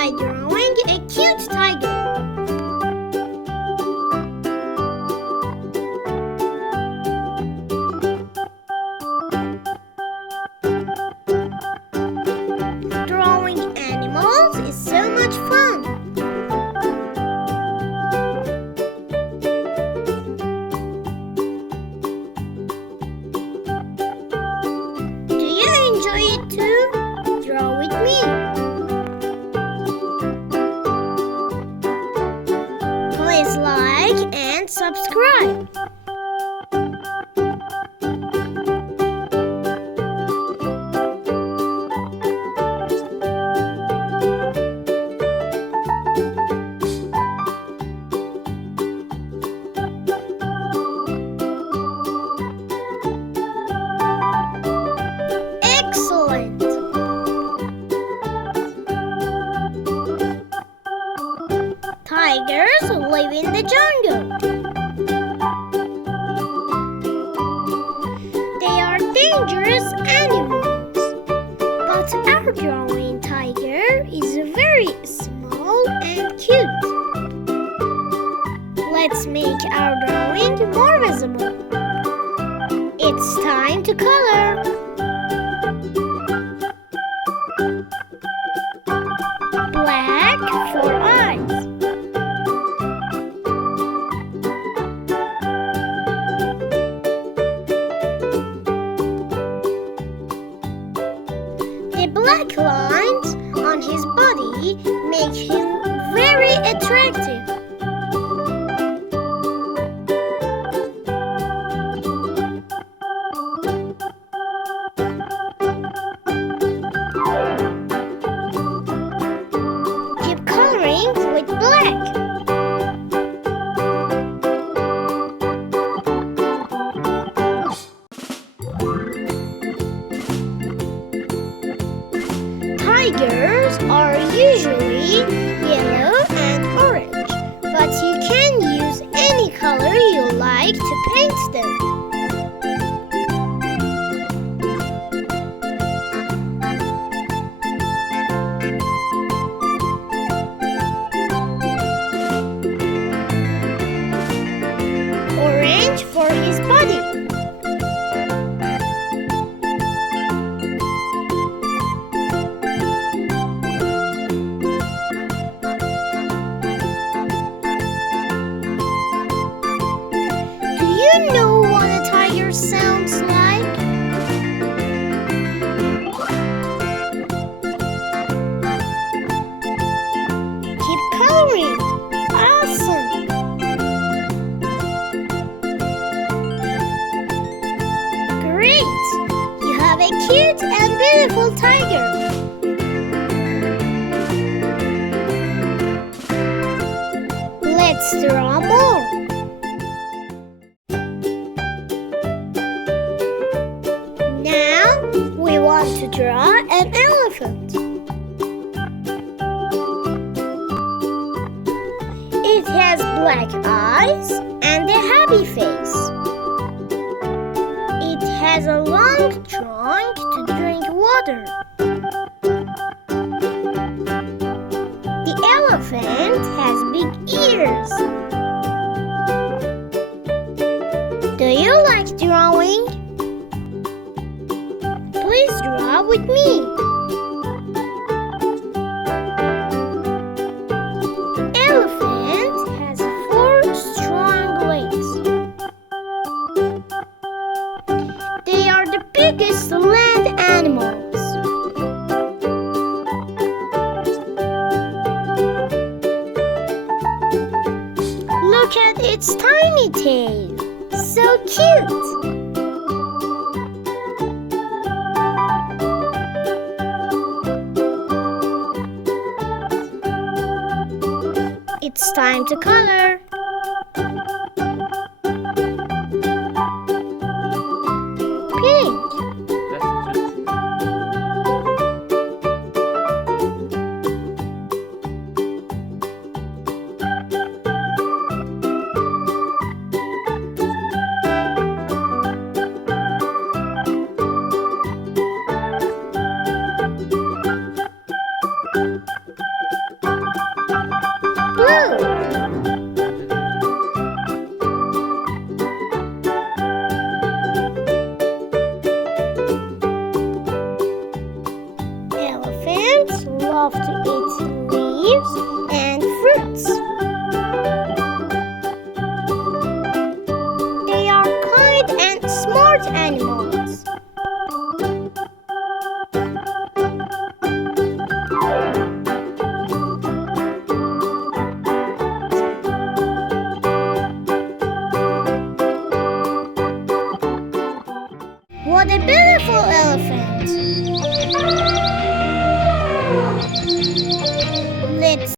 by drawing a cute tiger. Drawing animals is so much fun. Do you enjoy it too? Draw with me. Please like and subscribe. Excellent! Tigers live in the jungle. They are dangerous animals, but our drawing tiger is very small and cute. Let's make our drawing more visible. It's time to color. Black for eyes. The black lines on his body make him very attractive. Keep coloring with black. Tigers are usually yellow and orange, but you can use any color you like to paint them. Orange for his body. Do you know what a tiger sounds like? Keep coloring. Awesome! Great! You have a cute and beautiful tiger. Let's draw more. Now we want to draw an elephant. It has black eyes and a happy face. It has a long trunk to drink water. The elephant has big ears. Do you like drawing? Please draw with me. Elephant has 4 strong legs. They are the biggest land animals. Look at its tiny tail. So cute! It's time to color. Pink. blue. Elephants love to eat leaves and fruits. They are kind and smart animals. What a beautiful elephant! Let's